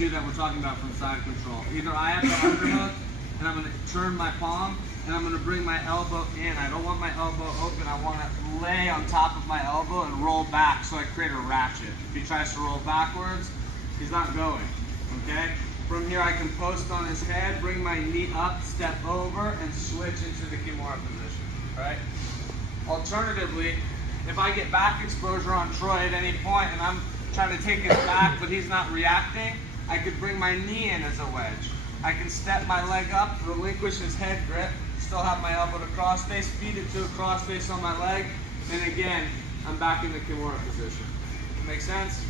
two that we're talking about from side control. Either I have the underhook, and I'm going to turn my palm, and I'm going to bring my elbow in. I don't want my elbow open. I want to lay on top of my elbow and roll back so I create a ratchet. If he tries to roll backwards, he's not going, okay? From here, I can post on his head, bring my knee up, step over, and switch into the Kimura position, all right? Alternatively, if I get back exposure on Troy at any point and I'm trying to take his back but he's not reacting, I could bring my knee in as a wedge. I can step my leg up, relinquish his head grip, still have my elbow to crossface, feed it to a crossface on my leg, and again, I'm back in the Kimura position. Make sense?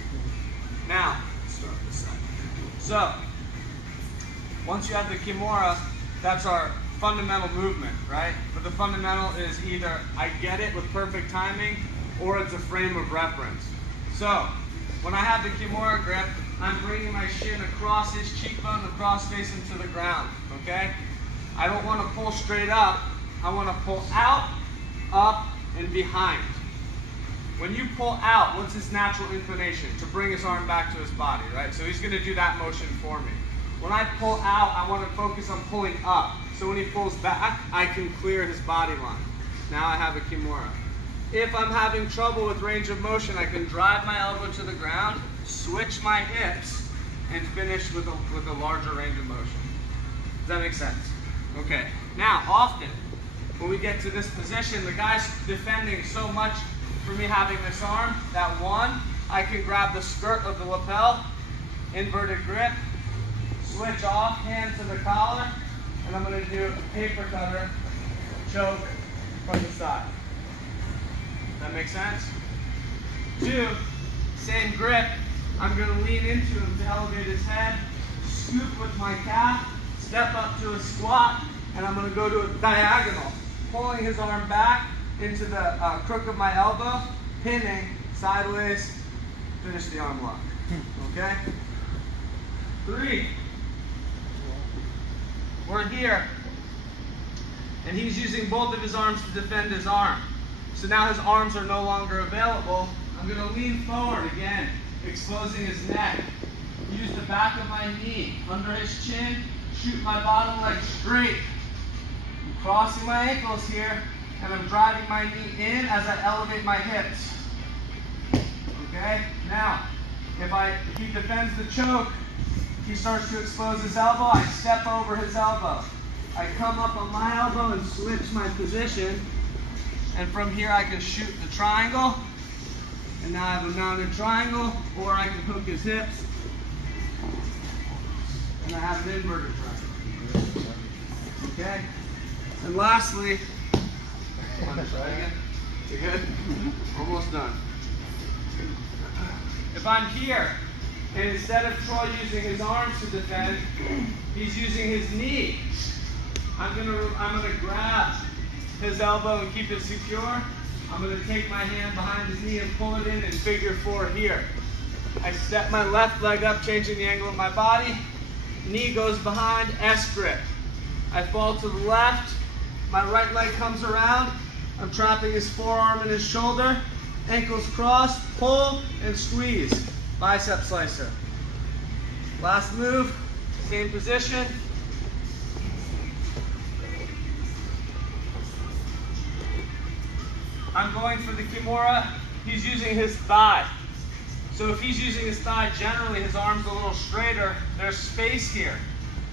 Now, let's start this side. So, once you have the Kimura, that's our fundamental movement, right? But the fundamental is either I get it with perfect timing or it's a frame of reference. So, when I have the Kimura grip, I'm bringing my shin across his cheekbone, across face into the ground, okay? I don't want to pull straight up. I want to pull out, up, and behind. When you pull out, what's his natural inclination? To bring his arm back to his body, right? So he's going to do that motion for me. When I pull out, I want to focus on pulling up. So when he pulls back, I can clear his body line. Now I have a Kimura. If I'm having trouble with range of motion, I can drive my elbow to the ground, switch my hips, and finish with a larger range of motion. Does that make sense? Okay. Now, often, when we get to this position, the guy's defending so much for me having this arm that one, I can grab the skirt of the lapel, inverted grip, switch off, hand to the collar, and I'm going to do a paper cutter choke from the side. That makes sense? Two, same grip. I'm going to lean into him to elevate his head, scoop with my calf, step up to a squat, and I'm going to go to a diagonal, pulling his arm back into the crook of my elbow, pinning sideways, finish the arm lock. Okay? Three. We're here, and he's using both of his arms to defend his arm. So now his arms are no longer available. I'm going to lean forward again, exposing his neck. Use the back of my knee under his chin, shoot my bottom leg straight. I'm crossing my ankles here, and I'm driving my knee in as I elevate my hips. Okay? Now, if he defends the choke, he starts to expose his elbow, I step over his elbow. I come up on my elbow and switch my position. And from here I can shoot the triangle. And now I have a mounted triangle, or I can hook his hips. And I have an inverted triangle. Okay? And lastly, want to try again? You good? Almost done. If I'm here, and instead of Troy using his arms to defend, he's using his knee. I'm gonna grab his elbow and keep it secure. I'm gonna take my hand behind his knee and pull it in figure four here. I step my left leg up, changing the angle of my body. Knee goes behind, S grip. I fall to the left. My right leg comes around. I'm trapping his forearm and his shoulder. Ankles crossed, pull and squeeze. Bicep slicer. Last move, same position. I'm going for the Kimura. He's using his thigh. So if he's using his thigh, generally his arm's a little straighter. There's space here.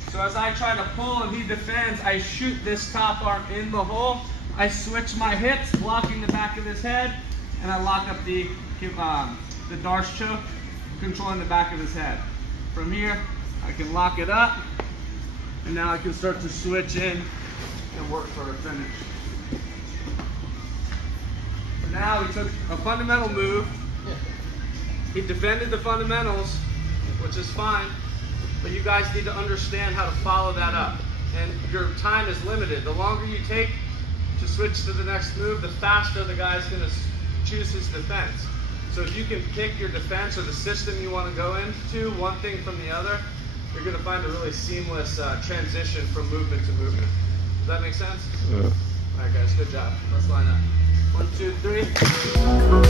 So as I try to pull and he defends, I shoot this top arm in the hole. I switch my hips, blocking the back of his head, and I lock up the Darce choke, controlling the back of his head. From here, I can lock it up, and now I can start to switch in and work for a finish. Now we took a fundamental move. He defended the fundamentals, which is fine, but you guys need to understand how to follow that up. And your time is limited. The longer you take to switch to the next move, the faster the guy's going to choose his defense. So if you can pick your defense or the system you want to go into, one thing from the other, you're going to find a really seamless transition from movement to movement. Does that make sense? Yeah. All right, guys, good job. Let's line up. 1, 2, 3.